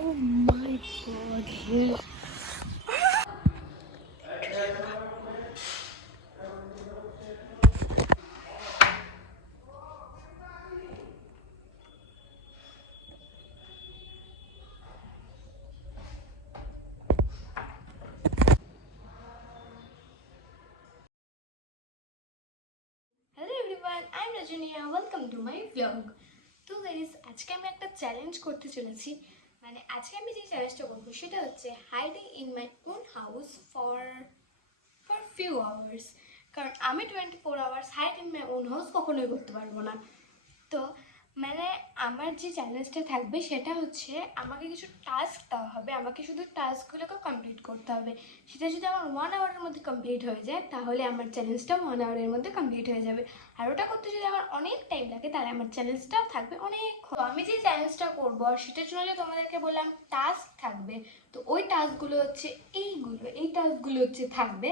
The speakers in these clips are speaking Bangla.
Oh my god, yes. Hello everyone, I am Rajniya, welcome to my blog. তো গাইস, আজকে আমি একটা চ্যালেঞ্জ করতে চলেছি। আজকে আমি যে চ্যালেঞ্জটা করবো সেটা হচ্ছে hiding in my own house for few hours. কারণ আমি 24 hours hide in my own house কখনোই করতে পারবো না। তো মানে আমার যে চ্যালেঞ্জটা থাকবে সেটা হচ্ছে আমাকে কিছু টাস্ক দেওয়া হবে, আমাকে শুধু টাস্কগুলোকে কমপ্লিট করতে হবে। সেটা যদি আমার 1 আওয়ারের মধ্যে কমপ্লিট হয়ে যায় তাহলে আমার চ্যালেঞ্জটা 1 আওয়ারের মধ্যে কমপ্লিট হয়ে যাবে। আর ওটা করতে যদি আমার অনেক টাইম লাগে তাহলে আমার চ্যালেঞ্জটাও থাকবে অনেক। তো আমি যে চ্যালেঞ্জটা করবো সেটার জন্য যে তোমাদেরকে বললাম টাস্ক থাকবে, তো ওই টাস্কগুলো হচ্ছে এই টাস্কগুলো হচ্ছে থাকবে।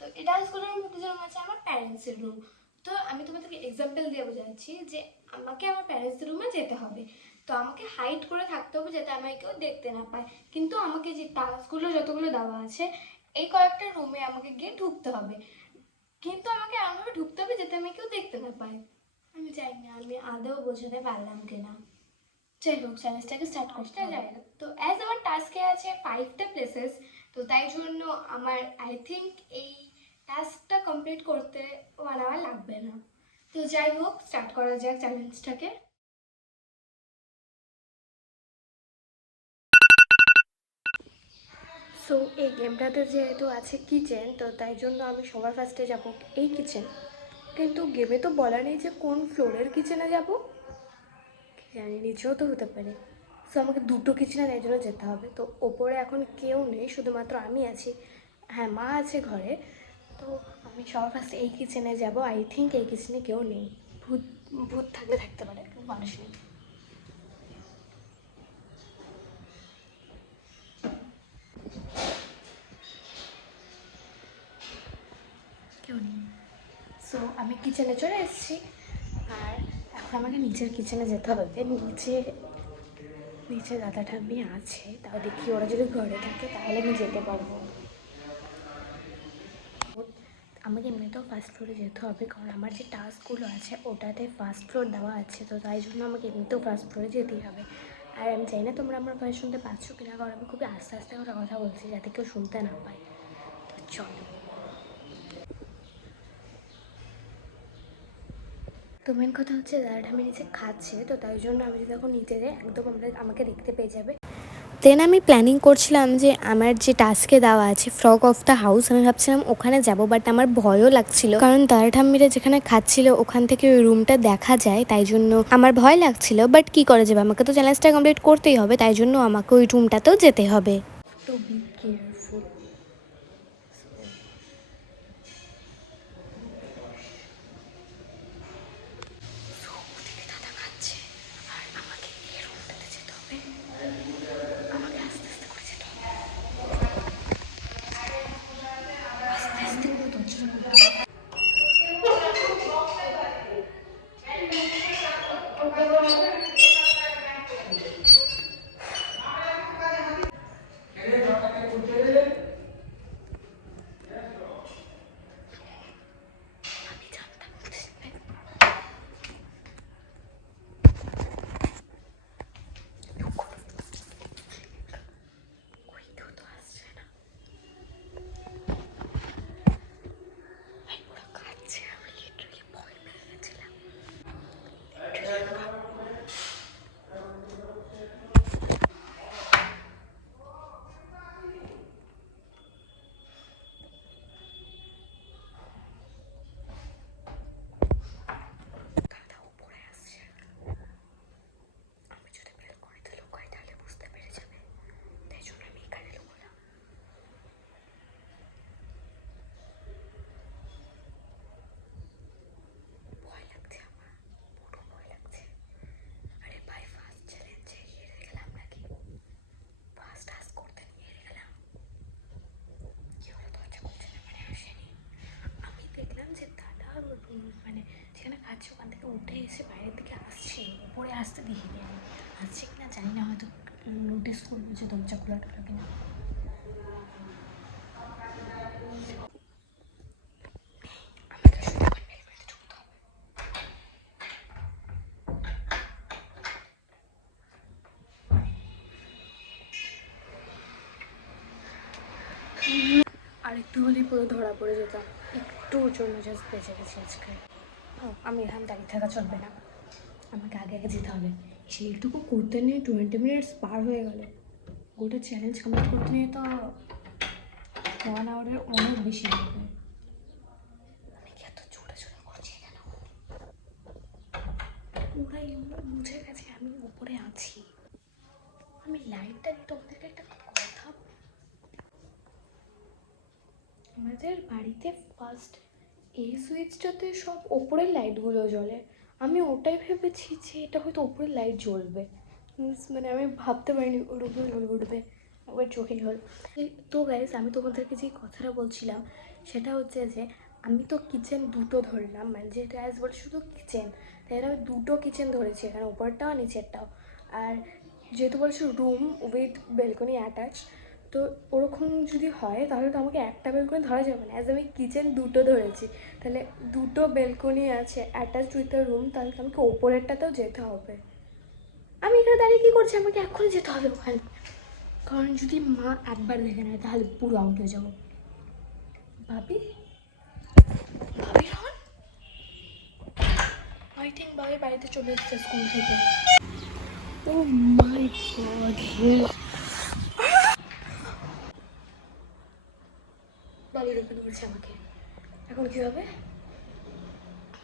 তো এই টাস্কগুলোর মধ্যে যেমন আছে আমার প্যারেন্টসের রুম। তো আমি তোমাদেরকে এক্সাম্পল দিয়ে বোঝাচ্ছি যে আমাকে আমার প্যারেন্টসের রুমে যেতে হবে। তো আমাকে হাইড করে থাকতে হবে যাতে আমাকে কেউ দেখতে না পায়। কিন্তু আমাকে যে টাস্কগুলো যতগুলো দেওয়া আছে এই কয়েকটা রুমে আমাকে গিয়ে ঢুকতে হবে। কিন্তু আমাকে এমনভাবে ঢুকতে হবে যাতে আমি কেউ দেখতে না পায়। আমি জানি না আমি আদৌ বোঝাতে পারলাম কিনা। যাই হোক, চ্যালেঞ্জটাকে স্টার্ট করতে যাই। তো অ্যাজ আমার টাস্কে আছে 5টা প্লেসেস, তো তাই জন্য আমার আই থিঙ্ক এই টাস্কটা কমপ্লিট করতে 1 আওয়ার লাগবে না। তো যাই হোক, স্টার্ট করা যাক চ্যালেঞ্জটাকে। সো এই গেমটাতে যেহেতু আছে কিচেন, তো তাই জন্য আমি সবার ফার্স্টে যাব এই কিচেন। কিন্তু গেমে তো বলা নেই যে কোন ফ্লোরের কিচেনে যাব, জানি নিচেও তো হতে পারে। সো আমাকে দুটো কিচেনে তাই জন্য যেতে হবে। তো ওপরে এখন কেউ নেই, শুধুমাত্র আমি আছি। হ্যাঁ, মা আছে ঘরে। তো আমি সবার ফার্স্টে এই কিচেনে যাব। আই থিঙ্ক এই কিচেনে কেউ নেই। ভূত ভূত থাকলে থাকতে পারে, কিন্তু মানুষ নেই। কেউ নেই। সো আমি কিচেনে চলে এসেছি। আর এখন আমাকে নিচের কিচেনে যেতে হবে। নিচে নিচে দাদা ঠাম্মি আছে, তাও দেখি ওরা যদি ঘরে থাকে তাহলে আমি যেতে পারবো। আমাকে এমনিতেও ফার্স্ট ফ্লোরে যেতে হবে, কারণ আমার যে টাস্কগুলো আছে ওটাতে ফার্স্ট ফ্লোর দেওয়া আছে। তো তাই জন্য আমাকে এমনিতেও ফার্স্ট ফ্লোরে যেতেই হবে। আর আমি চাই না তোমরা আমার ভয়েস শুনতে পাচ্ছ কিনা, কারণ আমি খুবই আস্তে আস্তে করে কথা বলছি যাতে কেউ শুনতে না পায়। তো চলো। তো মেন কথা হচ্ছে দাদাটা আমি নিচে খাচ্ছে, তো তাই জন্য আমি যদি এখন নিচে যাই একদম আমাকে দেখতে পেয়ে যাবে। দেন আমি প্ল্যানিং করছিলাম যে আমার যে টাস্কে দেওয়া আছে ফ্রগ অফ দ্য হাউস, আমি ভাবছিলাম ওখানে যাব, বাট আমার ভয়ও লাগছিল, কারণ দাদা ঠাম্মিরা যেখানে খাচ্ছিল ওখান থেকে ওই রুমটা দেখা যায়, তাই জন্য আমার ভয় লাগছিল। বাট কি করা যাবে, আমাকে তো চ্যালেঞ্জটা কমপ্লিট করতেই হবে, তাই জন্য আমাকে ওই রুমটাতেও যেতে হবে। তো বি কেয়ারফুল। দাদা খাচ্ছে আর আমাকে এই রুমটাতে যেতে হবে। আমাকে আস্তে আস্তে করে যেতে হবে, আস্তে আস্তে করে দরজাটা। আমি জানতাম বুঝতে কেউ তো আসছে না। ওরা খাচ্ছে, আমি লিটারালি ভয় পেয়ে গেছিলাম। দাদা উপরে আসছে, আমি যদি বেলকনিতে লুকাই তাহলে বুঝতে পেরে যাবে, তাই জন্য আমি এখানে লুকোলাম। ভয় লাগছে আমার, পুরো ভয় লাগছে। আরে ভাই, ফার্স্ট চ্যালেঞ্জে হেরে গেলাম নাকি? ফার্স্ট টাস্ক করতে নিয়ে হেরে গেলাম। কি হলো, দরজা খুলছে না, মানে আসেনি। আমি দেখলাম যে দাদা মানে যেখানে খাচ্ছে ওখান থেকে উঠে এসে বাইরের দিকে আসছে, উপরে আসতে দেখিনি আমি। আসছে কিনা জানি না, হয়তো নোটিস নোটিস করবো যে দরজা খোলা টোলা কিনা। আর একটু হলেই পুরো ধরা পড়ে যেতাম, একটুর জন্য জাস্ট বেঁচে গেছি আজকে। আমি এখানে দাঁড়িয়ে থাকা চলবে না, আমাকে আগে আগে যেতে হবে। সেইটুকু করতে নিয়ে 20 মিনিটস পার হয়ে গেল। গোটা চ্যালেঞ্জ কমপ্লিট করতে নিয়ে তো 1 আওয়ারের অনেক বেশি লাগবে। আমি কি এত ছোটাছুটি করছি কেন? ওরাই বুঝে গেছে আমি উপরে আছি। আমি লাইটটা তোমাদেরকে একটা কথা, আমাদের বাড়িতে ফার্স্ট এই সুইচটাতে সব ওপরের লাইটগুলো জ্বলে। আমি ওটাই ভেবেছি যে এটা হয়তো ওপরের লাইট জ্বলবে, মানে আমি ভাবতে পারিনি ওর উপরে জ্বলে উঠবে। একবার চোখে হল। তো গাইস, আমি তোমাদেরকে যে কথাটা বলছিলাম সেটা হচ্ছে যে আমি তো কিচেন দুটো ধরলাম, মানে যেটা অ্যাজ বলে শুধু কিচেন, তাই আমি দুটো কিচেন ধরেছি, এখানে উপরটাও নিচেরটাও। আর যেহেতু বলছো রুম উইথ বেলকনি অ্যাটাচ, তো ওরকম যদি হয় তাহলে তো আমাকে একটা বেলকনি ধরা যাবে না, অ্যাজ আমি কিচেন দুটো ধরেছি, তাহলে দুটো বেলকনি আছে অ্যাটাচ উইথ দ্য রুম, তাহলে তো আমাকে ওপরেরটাতেও যেতে হবে। আমি এখানে দাঁড়িয়ে কী করছি? আমাকে এখনই যেতে হবে ওখানে, কারণ যদি মা একবার দেখে নেয় তাহলে পুরো আউট হয়ে যাবো। ভাবি ভাবি রন, আই থিঙ্ক ভাবি বাড়িতে চলে এসেছে স্কুল থেকে। ও মাই গড, ভাবি রোকে ধরছে আমাকে। এখন কী হবে?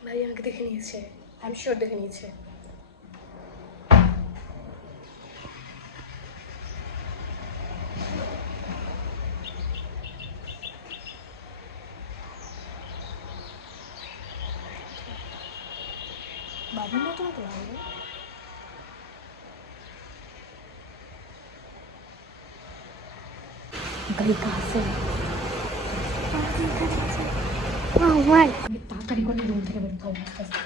ভাবি আমাকে দেখে নিয়েছে, আই এম শিওর দেখে নিয়েছে। বাবির মতো না তো লাগবে। গাড়ি কাছে আমি তাড়াতাড়ি করে রুম থেকে বেরোতে হবে আস্তে আস্তে।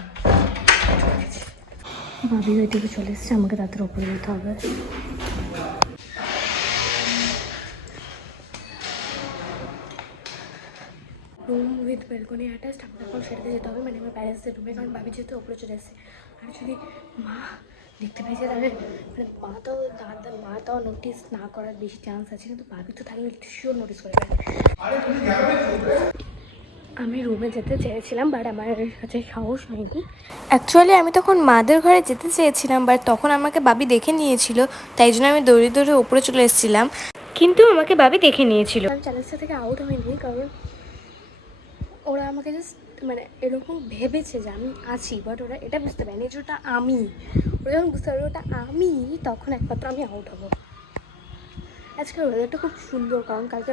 ভাবি ওইদিকে চলে এসছে, আমাকে তাদের উপরে যেতে হবে। রুম উইথ বেলকনি অ্যাটাচড, আমাকে এখন সেটাতে যেতে হবে, মানে আমার প্যারেন্টসদের রুমে, কারণ ভাবি যেহেতু ওপরে চলে এসছে। আর যদি মা দেখতে পেয়েছে তাহলে মানে মা তাও নোটিস না করার বেশি চান্স আছে, কিন্তু ভাবি তো তাহলে শিওর নোটিস করে ফেলে। আমি রুমে যেতে চেয়েছিলাম, বাট আমার কাছে সাহস হয়নি। অ্যাকচুয়ালি আমি তখন মাদের ঘরে যেতে চেয়েছিলাম, বাট তখন আমাকে বাবি দেখে নিয়েছিল, তাই জন্য আমি দৌড়ে দৌড়ে উপরে চলে এসেছিলাম, কিন্তু আমাকে বাবি দেখে নিয়েছিল। আমি চ্যালেঞ্জটা থেকে আউট হয়নি, কারণ ওরা আমাকে জাস্ট মানে এরকম ভেবেছে যে আমি আছি, বাট ওরা এটা বুঝতে পারেনি যে ওটা আমি। ওরা যখন বুঝতে পারবে ওটা আমি, তখন একমাত্র আমি আউট হবো। আজকে ওয়েদারটা খুব সুন্দর, কারণ কালকে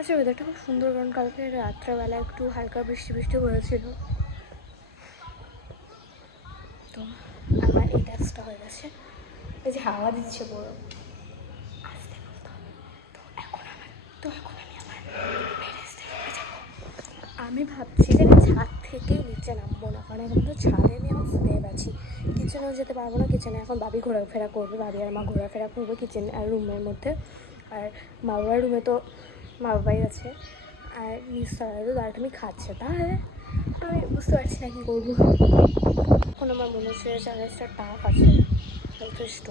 আচ্ছা ওয়েদারটা খুব সুন্দর, কারণ কালকে রাত্রেবেলা একটু হালকা বৃষ্টি বৃষ্টি হয়েছিল। তো আমার এই টাস্কটা হয়ে গেছে। এই যে হাওয়া দিচ্ছে বড় আসতে বলতে হবে। এখন আমি আমার প্যারেন্টসদের রুমে যাবো। আমি ভাবছি যে আমি ছাদ থেকেই নিচে নামবো না, কারণ এখন তো ছাদে আমি এখন স্লেব আছি। কিচেনেও যেতে পারবো না, কিচেনে এখন ভাবি ঘোরাফেরা করবে, ভাবি আর মা ঘোরাফেরা করবে কিচেন আর রুমের মধ্যে। আর মা বাবার রুমে তো মা বাবাই আছে, আর নিশ্চয় তো তারা তুমি খাচ্ছে, তাহলে আমি বুঝতে পারছি না কী করবো। এখন আমার মনে হচ্ছে চ্যালেঞ্জটা টাফ আছে যথেষ্ট।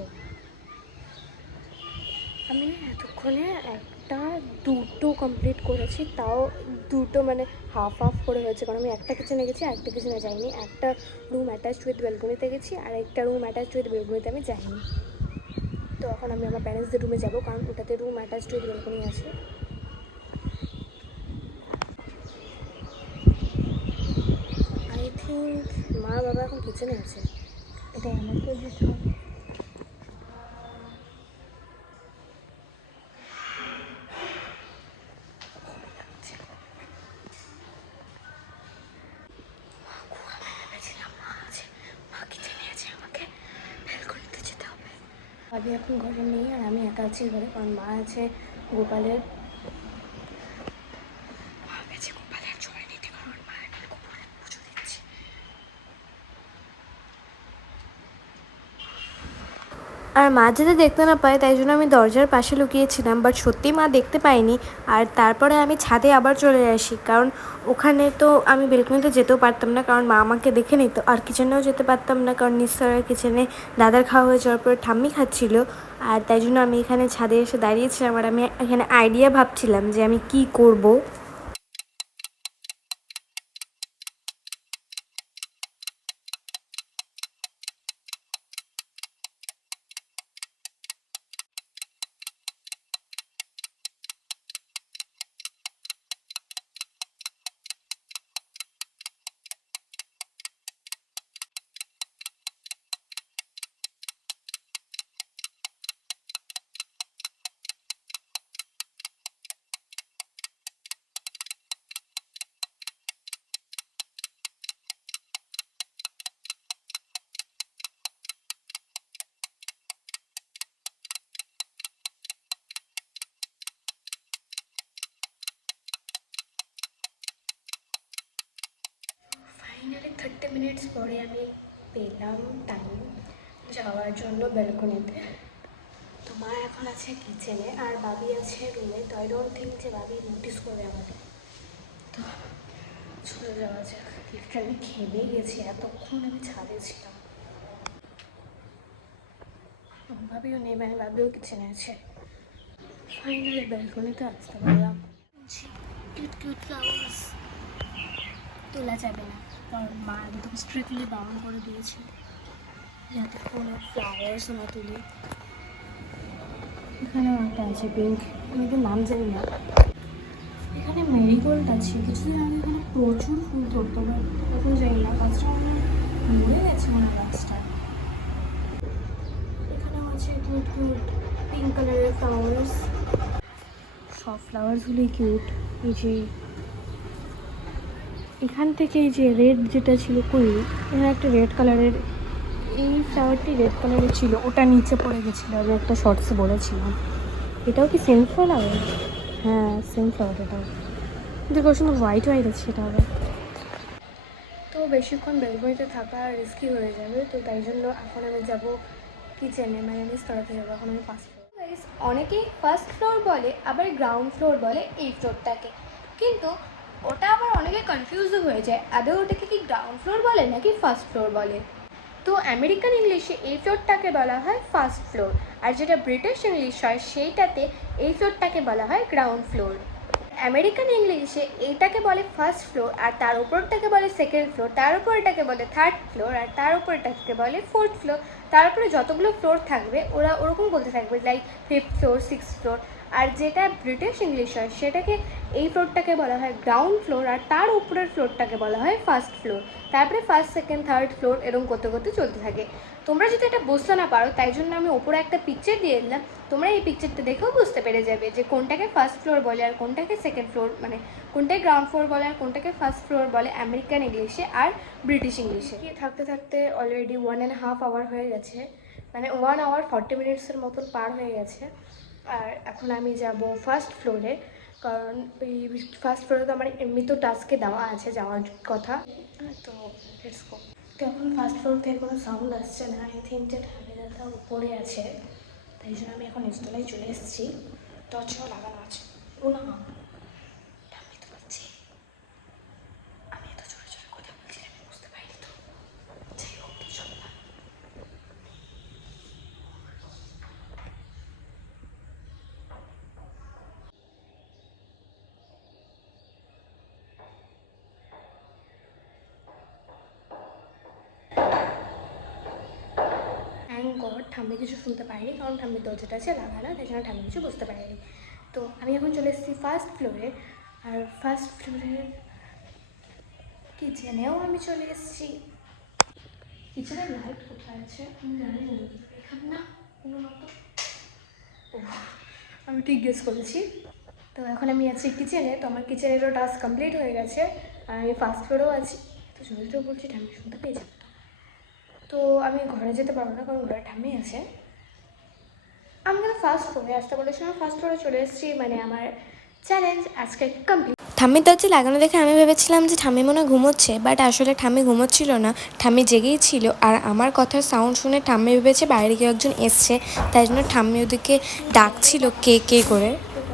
আমি এতক্ষণে একটা দুটো কমপ্লিট করেছি, তাও দুটো মানে হাফ হাফ করে হয়েছে, কারণ আমি একটা কিচেনে গেছি আর একটা কিচেনে যাইনি। একটা রুম অ্যাটাচড উইথ বেলকনিতে গেছি আর একটা রুম অ্যাটাচড উইথ বেলকনিতে আমি যাইনি। তো এখন আমি আমার প্যারেন্টসদের রুমে যাবো, কারণ ওটাতে রুম অ্যাটাচড উইথ বেলকনি আছে। আই থিঙ্ক মা বাবা এখন কিচেনে আছে, এটাই আমাকে যেতে হবে। ভাবি এখন ঘরে নেই আর আমি একা আছি ঘরে, কারণ মা আছে গোপালের ঝড়ে নিতে, কারণ মা এখন গোপালের পুজো দিচ্ছে। আর মা যাতে দেখতে না পায় তাই জন্য আমি দরজার পাশে লুকিয়েছিলাম, বাট সত্যি মা দেখতে পাইনি। আর তারপরে আমি ছাদে আবার চলে আসি, কারণ ওখানে তো আমি বেলকনিতে যেতেও পারতাম না, কারণ মা আমাকে দেখে নিত। আর কিচেনেও যেতে পারতাম না, কারণ নিশ্চয় কিচেনে দাদার খাওয়া হয়ে যাওয়ার পরে ঠাম্মি খাচ্ছিল। আর তাই জন্য আমি এখানে ছাদে এসে দাঁড়িয়েছিলাম, আর আমি এখানে আইডিয়া ভাবছিলাম যে আমি কি করব। ফাইনালি 30 মিনিটস পরে আমি পেলাম টাইম যাওয়ার জন্য ব্যালকনিতে। তো মা এখন আছে কিচেনে আর বাবি আছে রুমে। তো আই ডোন্ট থিঙ্ক যে বাবি নোটিস করবে আমাকে। তো চলে যাওয়া যাক। লিটারালি ঘেমেই গেছি, এতক্ষণ আমি ছাদে ছিলাম। বাবিও নেই, মানে বাবিও কিচেনে আছে। ফাইনালি ব্যালকনিতে আসতে পারলাম। কিউট কিউট ফ্লাওয়ার্স তোলা যাবে না, কারণ মা একদম স্ট্রিক্টলি বারণ করে দিয়েছে যাতে কোনো ফ্লাওয়ার্স না তুলি। এখানেও একটা আছে পিঙ্ক, আমি তো নাম জানি না। এখানে মেরিগোল্ড আছে, কিছুদিন আগে এখানে প্রচুর ফুল ধরতো, বাট এখন জানি না, গাছটা মরে গেছে মনে হয় গাছটা। এখানেও আছে কিউট কিউট পিঙ্ক কালারের ফ্লাওয়ার্স। সব ফ্লাওয়ার্সগুলোই কিউট। এই যে এখান থেকে এই যে রেড যেটা ছিল, কই এখানে একটা রেড কালারের, এই ফ্লাওয়ারটি রেড কালারের ছিল, ওটা নিচে পড়ে গেছিলো, আমি একটা শর্টসে বলেছিলাম। এটাও কি সেম ফ্লাওয়ার? হ্যাঁ সেম ফ্লাওয়ার এটাও, দেখো সুন্দর হোয়াইট হোয়াইট আছে এটা আবার। তো বেশিক্ষণ বেলকনিতে থাকা রিস্কি হয়ে যাবে, তো তাই জন্য এখন আমি যাব কিচেনে, মানে আমি স্তরাতে যাবো। এখন আমি ফার্স্ট ফ্লোর। অনেকেই ফার্স্ট ফ্লোর বলে, আবার গ্রাউন্ড ফ্লোর বলে এই ফ্লোরটাকে, কিন্তু ওটা আবার অনেকে কনফিউজও হয়ে যায় আদৌ ওটাকে কি গ্রাউন্ড ফ্লোর বলে নাকি ফার্স্ট ফ্লোর বলে। তো আমেরিকান ইংলিশে এই ফ্লোরটাকে বলা হয় ফার্স্ট ফ্লোর, আর যেটা ব্রিটিশ ইংলিশ হয় সেইটাতে এই ফ্লোরটাকে বলা হয় গ্রাউন্ড ফ্লোর। আমেরিকান ইংলিশে এইটাকে বলে ফার্স্ট ফ্লোর, আর তার উপরটাকে বলে সেকেন্ড ফ্লোর, তার উপরটাকে বলে থার্ড ফ্লোর, আর তার উপরটাকে বলে ফোর্থ ফ্লোর। তারপরে যতগুলো ফ্লোর থাকবে ওরা ওরকম বলতে থাকবে, like fifth floor, sixth floor. আর যেটা ব্রিটিশ ইংলিশ হয় সেটাকে এই ফ্লোরটাকে বলা হয় গ্রাউন্ড ফ্লোর, আর তার উপরের ফ্লোরটাকে বলা হয় ফার্স্ট ফ্লোর। তারপরে ফার্স্ট, সেকেন্ড, থার্ড ফ্লোর এরকম করতে করতে চলতে থাকে। তোমরা যদি এটা বুঝতে না পারো তাই জন্য আমি ওপরে একটা পিকচার দিয়ে দিলাম, তোমরা এই পিকচারটা দেখেও বুঝতে পেরে যাবে যে কোনটাকে ফার্স্ট ফ্লোর বলে আর কোনটাকে সেকেন্ড ফ্লোর, মানে কোনটাকে গ্রাউন্ড ফ্লোর বলে আর কোনটাকে ফার্স্ট ফ্লোর বলে আমেরিকান ইংলিশে আর ব্রিটিশ ইংলিশে। থাকতে থাকতে অলরেডি 1.5 আওয়ার হয়ে গেছে, মানে 1 আওয়ার 40 মিনিটসের মতন পার হয়ে গেছে। আর এখন আমি যাব ফার্স্ট ফ্লোরে, কারণ ওই ফার্স্ট ফ্লোরে তো আমার এমনি তো টাস্কে দেওয়া আছে যাওয়ার কথা। তো লেটস গো। তো এখন ফার্স্ট ফ্লোর থেকে কোনো সাউন্ড আসছে না, আই থিঙ্ক যে ঠান্ডাটা উপরে আছে, তাই জন্য আমি এখন নিচতলায় চলে এসেছি। দরজাও লাগানো আছে। ও না ঠান্ডা তো পাচ্ছি, আমি এত জোরে জোরে কথা বলছি আমি বুঝতে পারিনি। তো যাই হোক, চল না। থ্যাংক গড ঠাম্মি কিছু শুনতে পারিনি, কারণ ঠাম্মির দরজাটা আছে লাগানো, তাই জন্য ঠাম্মি কিছু বুঝতে পারিনি। তো আমি এখন চলে এসেছি ফার্স্ট ফ্লোরে, আর ফার্স্ট ফ্লোরের কিচেনেও আমি চলে এসেছি। কিচেনের লাইট কোথায় আছে আমি জানি না, এখানে না কোনো মতো। ও আমি ঠিক গেস করেছি। তো এখন আমি আছি কিচেনে, তো আমার কিচেনেরও টাস্ক কমপ্লিট হয়ে গেছে, আর আমি ফার্স্ট ফ্লোরেও আছি। তো জলদিও বলছি ঠাম্মি শুনতে পেয়ে যাবে। তো আমি ঘরে যেতে পারবো না, কারণ ঘরে ঠাম্মি আছে। আমাকে ফার্স্ট ফ্লোরে আসতে বলেছিলাম, ফার্স্ট ফ্লোরে চলে এসেছি, মানে আমার চ্যালেঞ্জ আজকে কমপ্লিট। ঠাম্মির দরজা লাগানো দেখে আমি ভেবেছিলাম যে ঠাম্মি মনে হয় ঘুমোচ্ছে, বাট আসলে ঠাম্মি ঘুমোচ্ছিল না, ঠাম্মি জেগেই ছিল। আর আমার কথার সাউন্ড শুনে ঠাম্মি ভেবেছে বাইরে কেউ একজন এসছে, তাই জন্য ঠাম্মি ওদিকে ডাকছিল কে কে করে।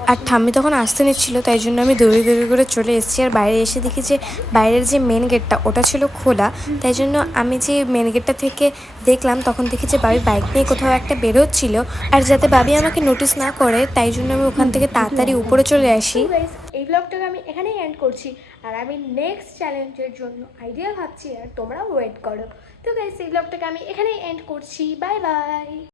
আর ঠাম্মি তখন আসতে নিচ্ছিল, তাই জন্য আমি দৌড়ে দৌড়ে করে চলে এসেছি। আর বাইরে এসে দেখি যে বাইরের যে মেন গেটটা ওটা ছিল খোলা, তাই জন্য আমি যে মেন গেটটা থেকে দেখলাম, তখন দেখি যে বাবি বাইক নিয়ে কোথাও একটা বেরোচ্ছিল। আর যাতে বাবি আমাকে নোটিস না করে, তাই জন্য আমি ওখান থেকে তাড়াতাড়ি উপরে চলে আসি। এই ব্লগটাকে আমি এখানেই এন্ড করছি, আর আমি নেক্সট চ্যালেঞ্জের জন্য আইডিয়া ভাবছি, আর তোমরাও ওয়েট করো। তো গাইস এই ব্লগটাকে আমি এখানেই এন্ড করছি, বাই বাই।